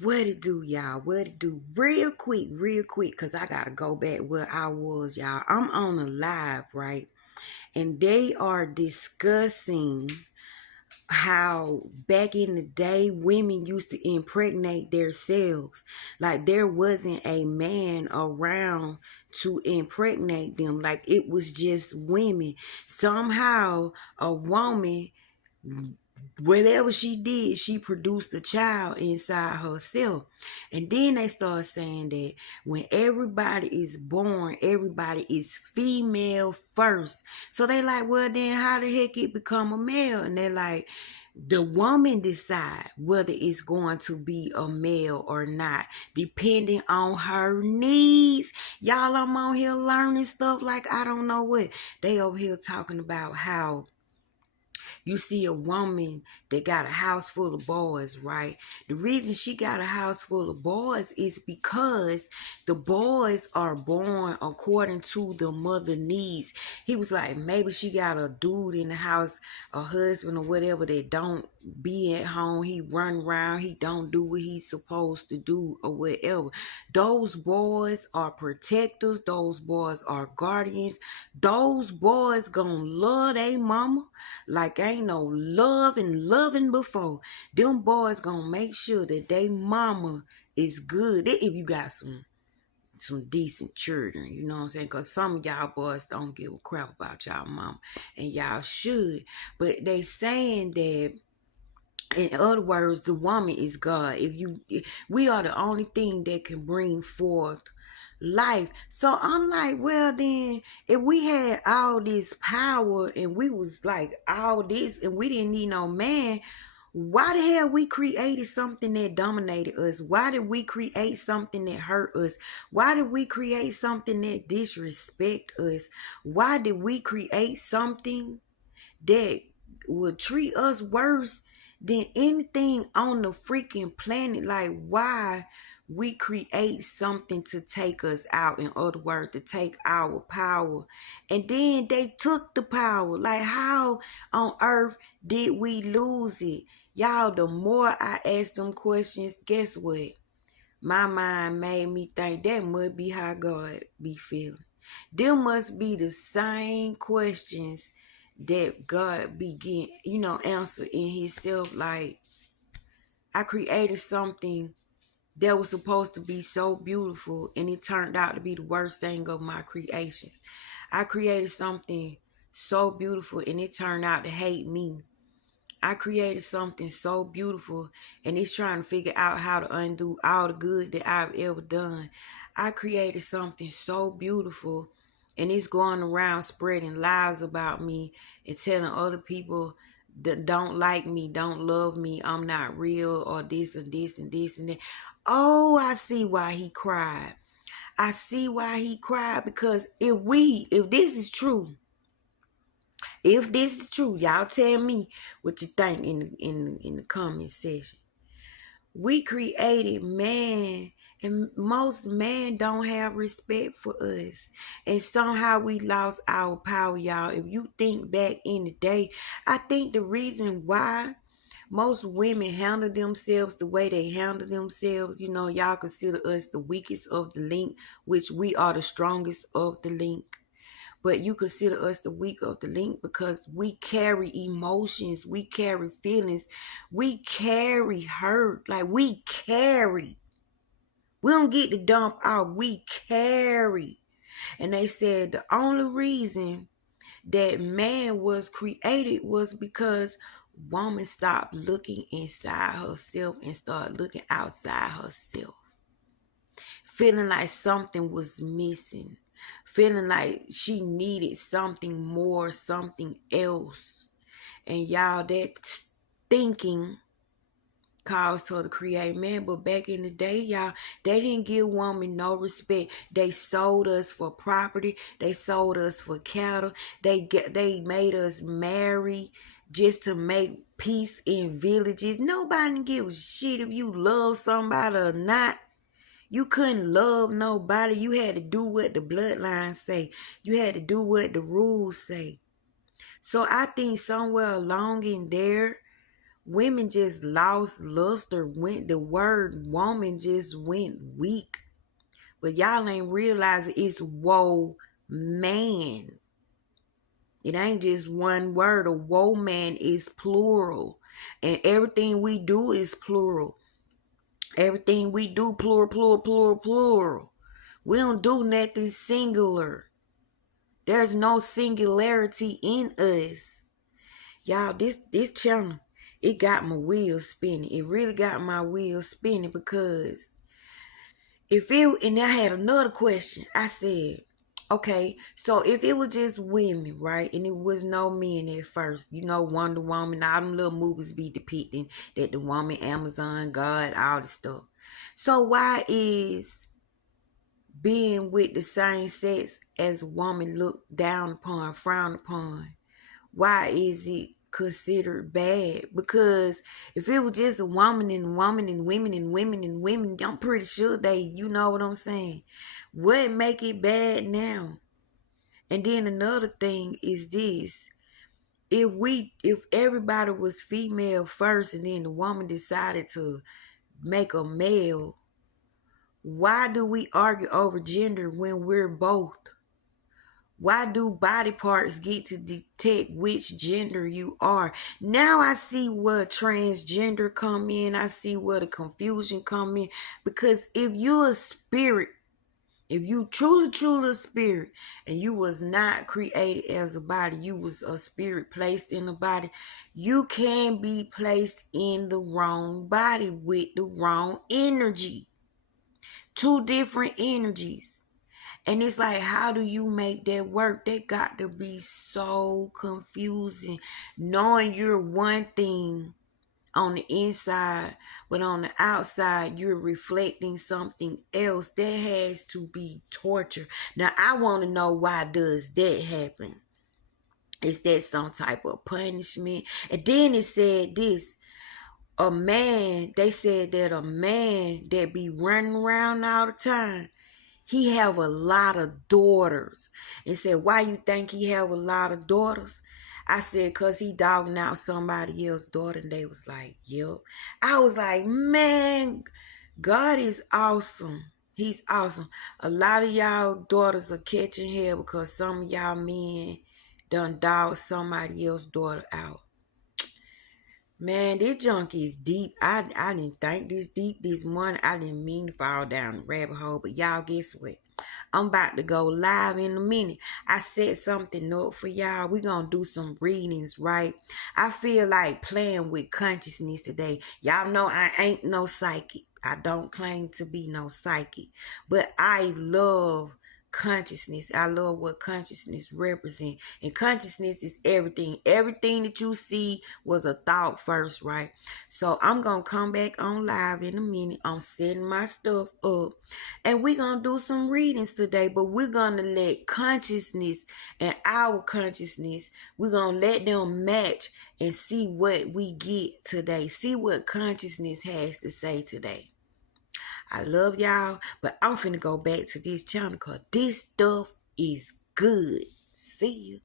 What it do, y'all? What it do? Real quick, because I gotta go back where I was, y'all. I'm on a live, right? And they are discussing how back in the day women used to impregnate themselves. Like there wasn't a man around to impregnate them. Like it was just women. Somehow a woman, whatever she did, she produced a child inside herself. And then they start saying that when everybody is born, everybody is female first. So they like, well then how the heck it become a male? And they're like, the woman decide whether it's going to be a male or not, depending on her needs. Y'all, I'm on here learning stuff like I don't know what. They over here talking about how you see a woman that got a house full of boys, right? The reason she got a house full of boys is because the boys are born according to the mother needs. He was like, maybe she got a dude in the house, a husband or whatever that don't be at home. He run around, he don't do what he's supposed to do or whatever. Those boys are protectors. Those boys are guardians. Those boys gonna love their mama like ain't no love and loving before. Them boys gonna make sure that they mama is good. If you got some decent children, you know what I'm saying? Because some of y'all boys don't give a crap about y'all mama, and y'all should. But they saying that, in other words, the woman is God. We are the only thing that can bring forth life. So I'm like, well then, if we had all this power and we was like all this and we didn't need no man, why the hell we created something that dominated us? Why did we create something that hurt us? Why did we create something that disrespect us? Why did we create something that would treat us worse than anything on the freaking planet? Like, why we create something to take us out? In other words, to take our power. And then they took the power. Like, how on earth did we lose it? Y'all, the more I ask them questions, guess what? My mind made me think that must be how God be feeling. Them must be the same questions that God begin, answer in himself. Like, I created something that was supposed to be so beautiful and it turned out to be the worst thing of my creations. I created something so beautiful and it turned out to hate me. I created something so beautiful and it's trying to figure out how to undo all the good that I've ever done. I created something so beautiful and it's going around spreading lies about me and telling other people that don't like me, don't love me, I'm not real, or this and this and this and that. Oh, I see why he cried. I see why he cried, because if this is true, y'all tell me what you think in the comment section. We created man, and most men don't have respect for us. And somehow we lost our power, y'all. If you think back in the day, I think the reason why most women handle themselves the way they handle themselves, y'all consider us the weakest of the link, which we are the strongest of the link. But you consider us the weak of the link because we carry emotions, we carry feelings, we carry hurt. Like, we carry. We don't get to dump out, we carry. And they said the only reason that man was created was because woman stopped looking inside herself and started looking outside herself, feeling like something was missing, feeling like she needed something more, something else. And y'all, that thinking caused her to create man. But back in the day, y'all, they didn't give women no respect. They sold us for property. They sold us for cattle. They made us marry just to make peace in villages. Nobody give a shit if you love somebody or not. You couldn't love nobody. You had to do what the bloodline say. You had to do what the rules say. So I think somewhere along in there, Women just lost luster. The word woman just went weak. But y'all ain't realizing it's woe man. It ain't just one word. A woe man is plural. And everything we do is plural. Everything we do, plural, plural, plural, plural. We don't do nothing singular. There's no singularity in us. Y'all, this channel, it got my wheels spinning. It really got my wheels spinning because and I had another question. I said, okay, so if it was just women, right, and it was no men at first, Wonder Woman, all them little movies be depicting that the woman, Amazon, God, all this stuff. So why is being with the same sex as a woman looked down upon, frowned upon? Why is it considered bad? Because if it was just a woman and woman and women and women and women, I'm pretty sure you know what I'm saying. What make it bad now? And then another thing is this. If everybody was female first and then the woman decided to make a male, why do we argue over gender when we're both? Why do body parts get to detect which gender you are? Now I see where transgender come in. I see where the confusion come in. Because if you're a spirit, if you truly a spirit, and you was not created as a body, you was a spirit placed in a body, you can be placed in the wrong body with the wrong energy. Two different energies. And it's like, how do you make that work? That got to be so confusing. Knowing you're one thing on the inside, but on the outside, you're reflecting something else. That has to be torture. Now, I want to know, why does that happen? Is that some type of punishment? And then it said this. They said that a man that be running around all the time, he have a lot of daughters. And said, why you think he have a lot of daughters? I said, because he dogging out somebody else's daughter. And they was like, yep. I was like, man, God is awesome. He's awesome. A lot of y'all daughters are catching hell because some of y'all men done dog somebody else's daughter out. Man, this junk is deep. I didn't think this deep this morning. I didn't mean to fall down the rabbit hole. But y'all, guess what? I'm about to go live in a minute. I set something up for y'all. We're going to do some readings, right? I feel like playing with consciousness today. Y'all know I ain't no psychic. I don't claim to be no psychic. But I love consciousness. I love what consciousness represents. And consciousness is everything. Everything that you see was a thought first, right? So I'm going to come back on live in a minute. I'm setting my stuff up. And we're going to do some readings today. But we're going to let consciousness and our consciousness, we're going to let them match and see what we get today. See what consciousness has to say today. I love y'all, but I'm finna go back to this channel because this stuff is good. See you.